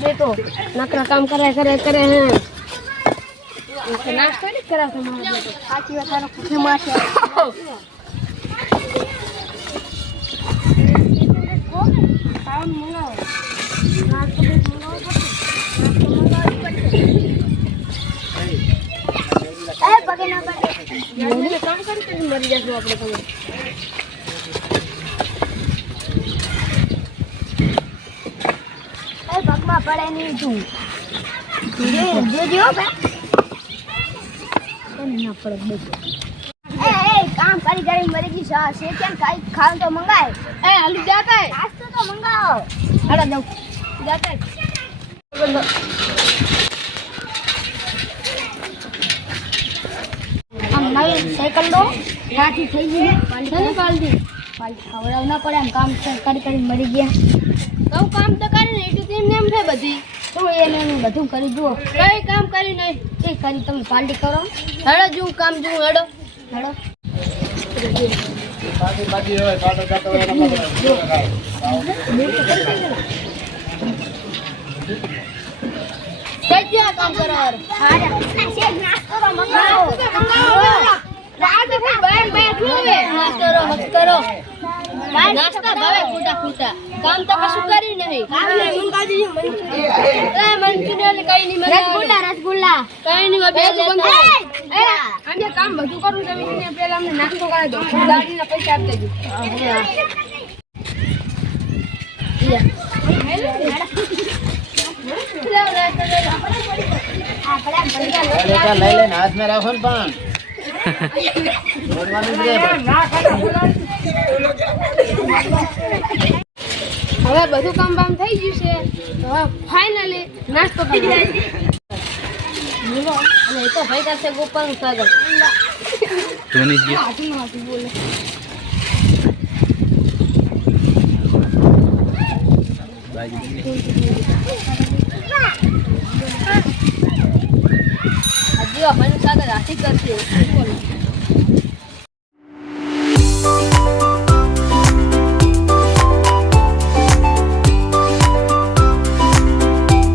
બેટો નકરા કામ કરે હે નાસ્તો નહીં કરાવતો મારો બેટો સાચી વાત તારો ખુશી માં છે કામ મંગાવો નાસ્તો મંગાવો એ બગે ના બગે કામ કરી મરી જશું આપણે તમે પગમાં પડે નહીં તું જોજો બે ના પડે બેસો એ કામ કરી કરી મરી ગઈ છે કેમ કાઈ ખાવ તો મંગાય એ હાલી જાતા નાસ્તો તો મંગાવો હાલો જાવ જાતા આમ નવી સાયકલ લો નાથી થઈ ગઈ પાલટી ખવડાવ ના પડે આમ કામ કરી કરી મરી ગયા કઉ કામ તો કરી ને એટલું તેમ નેમ છે બધી તો એને બધું કરી જુઓ કઈ કામ કરી નહીં એ કરી તમે પાર્ટી કરો હેડો જો કામ જો હેડો બાકી હોય પાટો જાતો હોય કઈ કામ કરો હારે નાસ્તો તો મંગાવો રાત થી બેન બેઠું હવે નાસ્તો કરો નાસ્તા ભાવે ફૂટા કામ તો કશું કરી નહીં કામને મંગાજી મંચુરિયન કઈ નહીં રસગુલ્લા કઈ નહીં બે બંધ એ આને કામ બધું કરું તમે પહેલા અમને નાસ્તો કરાવી દો ગાડીના પૈસા આપી દેજો લઈ લેને હાથમાં રાખો ને પણ હવે બધું કામ બામ થઈ ગયું છે તો હવે ફાઇનલી નાસ્તો કરી અને એ તો ભાઈ કરશે ગોપાલનું સ્વાગત બોલે હજી ભાઈનું સ્વાગત હાથી કરશે